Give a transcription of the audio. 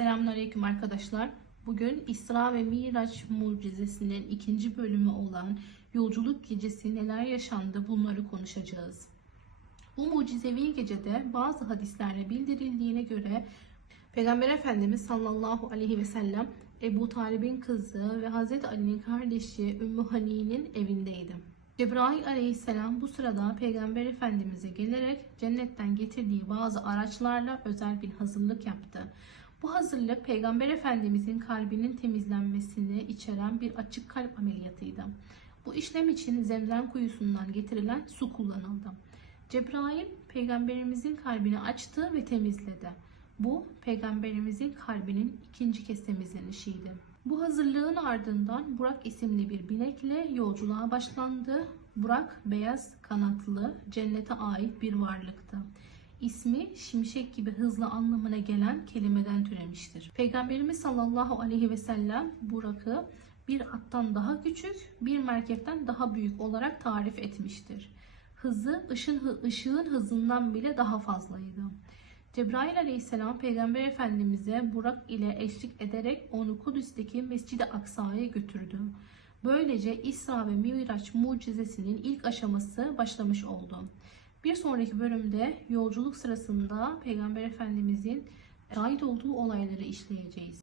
Selamünaleyküm arkadaşlar. Bugün İsra ve Miraç mucizesinin ikinci bölümü olan yolculuk gecesi neler yaşandı bunları konuşacağız. Bu mucizevi gecede bazı hadislerde bildirildiğine göre Peygamber Efendimiz sallallahu aleyhi ve sellem Ebu Talib'in kızı ve Hazreti Ali'nin kardeşi Ümmü Hani'nin evindeydi. Cebrail aleyhisselam bu sırada Peygamber Efendimiz'e gelerek cennetten getirdiği bazı araçlarla özel bir hazırlık yaptı. Bu hazırlık Peygamber Efendimizin kalbinin temizlenmesini içeren bir açık kalp ameliyatıydı. Bu işlem için zemzem kuyusundan getirilen su kullanıldı. Cebrail peygamberimizin kalbini açtı ve temizledi. Bu peygamberimizin kalbinin ikinci kez temizlenişiydi. Bu hazırlığın ardından Burak isimli bir binekle yolculuğa başlandı. Burak beyaz kanatlı cennete ait bir varlıktı. İsmi şimşek gibi hızlı anlamına gelen kelimeden türemiştir. Peygamberimiz sallallahu aleyhi ve sellem Burak'ı bir attan daha küçük, bir merkepten daha büyük olarak tarif etmiştir. Hızı ışın, ışığın hızından bile daha fazlaydı. Cebrail aleyhisselam Peygamber Efendimiz'e Burak ile eşlik ederek onu Kudüs'teki Mescid-i Aksa'ya götürdü. Böylece İsra ve Miraç mucizesinin ilk aşaması başlamış oldu. Bir sonraki bölümde yolculuk sırasında Peygamber Efendimizin şahit olduğu olayları işleyeceğiz.